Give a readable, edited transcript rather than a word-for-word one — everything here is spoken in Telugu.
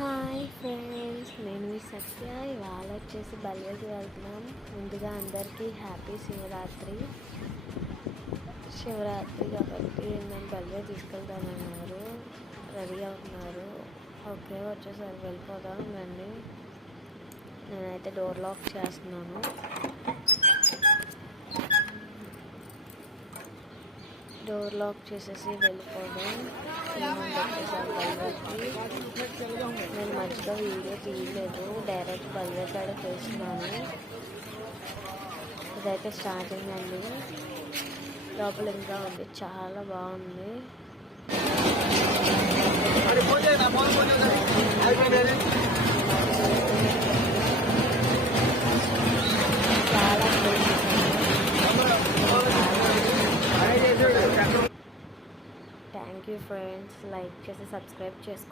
హాయ్ ఫ్రెండ్స్, నేను మీ సత్య. ఇవాళ వచ్చేసి బల్వేకి వెళ్తున్నాం. ముందుగా అందరికీ హ్యాపీ శివరాత్రి. కాబట్టి నేను బల్వే తీసుకెళ్తానన్నారు. రెడీ అవుతున్నారు. ఓకే, వచ్చేసరి వెళ్ళిపోదాం రండి. నేనైతే డోర్ లాక్ చేస్తున్నాను. డోర్ లాక్ చేసేసి వెళ్ళిపోదాం. వచ్చేసాను బల్వేకి. నేను మధ్యలో వీడియో తీయలేదు, డైరెక్ట్ బల్వే కాడ చేస్తున్నాను. ఇదైతే స్టార్టింగ్ అండి. లోపల ఇంకా ఉంది, చాలా బాగుంది. చాలా థ్యాంక్ యూ ఫ్రెండ్స్. లైక్ చేసి సబ్స్క్రైబ్ చేసుకోండి.